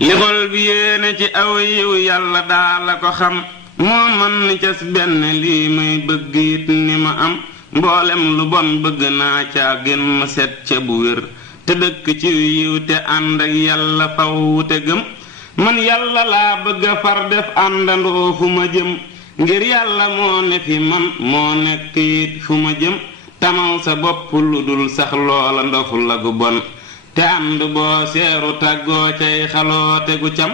li xol bi yéene ci aw yiw yàlla daa la ko xam moo man ni cas benn lii may bëgg it ni ma am mboolem lu bon bëgg naa caa gën ma set ca bu wér te dëkk ci yiw te ànd ak yàlla faw te gëm man yàlla laa bëgg a far def àndandoo fu ma jëm ngir yàlla moo ne fi man moo nekk it fu ma jëm tamal sa bopp lu dul sax loola ndofu la gu bon te ànd boo seeru tàggoo cay xaloo tegu cam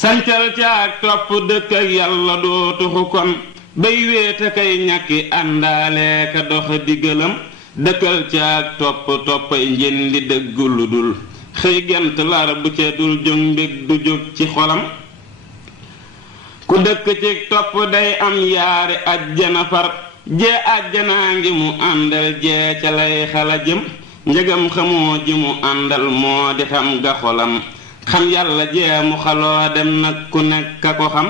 sancal caag topp dëkk ak yàlla doo tuxu kon bay wéete kay ñàkki àndaale ka dox diggalam dëkkal caag toppay njëndi dëggu lu dul xëy gent lar bu ca dul jóg mbég du jóg ci xolam ku dëkk ci topp day am yaari ajjana far jee ajjanaa ngi mu àndal jee ca lay xala jëm njëgam xamoo ji mu àndal moo di xam ga xolam xam yàlla jee mu xaloo dem nag ku nekk a ko xam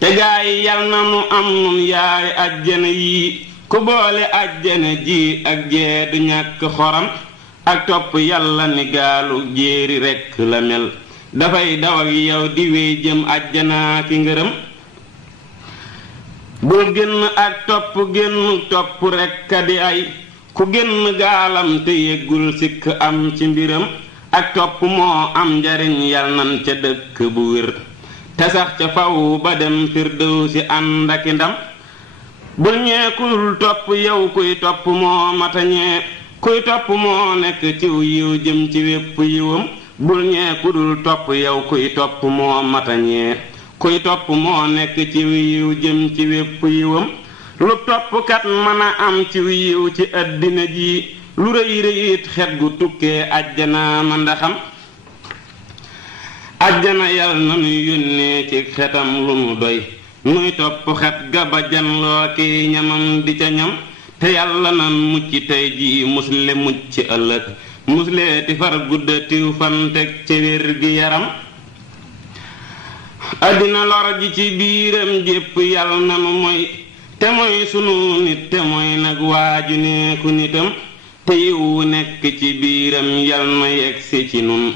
te gaa yi yal na nu am nun yaari ajjana yii ku boole ajjana ji ak jee du ñàkk xoram ak topp yàlla ni gaalu jéeri rekk la mel dafay daw ak yow di wéy jëm ajjanaa ki ngërëm bul génn ak génn topp rekk a di ay ku génn gaalam te yeggul sikk am ci mbiram ak topp moo am njariñ yal nan ca dëkk bu wér te sax ca faw ba dem firdawsi ànd aki ndam bul ñeekul topp yow kuy topp moo matañee kuy topp moo nekk ciw yiw jëm ci wépp yiwam bul ñeekudul topp yow kuy topp moo matañee kuy topp moo nekk ciw yiw jëm ci wépp yiwam lu toppkat mën a am ciw yiw ci àddina ji lu rëy rëyit xet gu tukkee ajjana ma ndaxam ajjana yal na nu yónnee ci xetam lu nu doy nuy topp xet ga ba janloo ki ñamam di ca ñam te yàlla nan mucc tey jii musle mucc ëllëg musle ti far guddatiw fan teg ca wér gi yaram àddina lor ji ci biiram jépp yàlla nanu moy te mooy sunu nit te mooy nag waaju neeku nitam te yiw nekk ci biiram yal na yegsi ci nun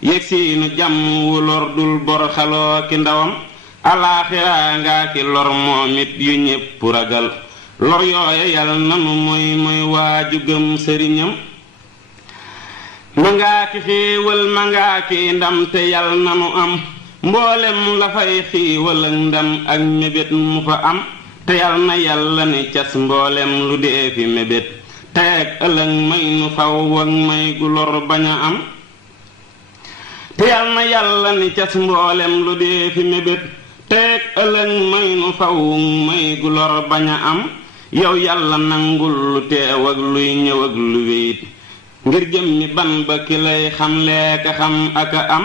yegsi nu jàmm wu lor dul bor xaloo ki ndawam alaaxiraa ngaa ki lor moom it yu ñépp ragal lor yooya yal nanu mooy waaju gëm sëriñam ma ngaa ki xiiwal ma ngaa ki ndam te yal nanu am mboolem la fay xiiwal ak ndam ak mébét mu fa am te yal na yàlla ni cas mboolem lu dee fi mébét te ak ëllëg may nu faw ak may gu lor bañ a am te yal na yàlla ni cas mboolem lu dee fi mébét te ak ëllëg may nu faw may gu lor bañ a am yow yàlla nangul lu teew ak luy ñëw ak lu wéyit ngir jëm ni ban ba ki lay xam leeka xam ak a am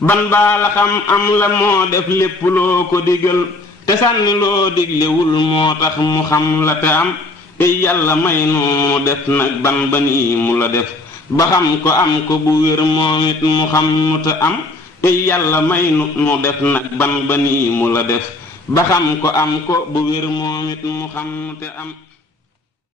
ban baa la xam am la moo def lépp loo ko digal te sànni loo diglewul moo tax mu xam la te am ey yàlla may nu def nag ban ba nii mu la def ba xam ko am ko bu wér moom it mu xam nu te am ey yàlla may nu def nag ban ba nii mu la def ba xam ko am ko bu wér moom it mu xam nu te am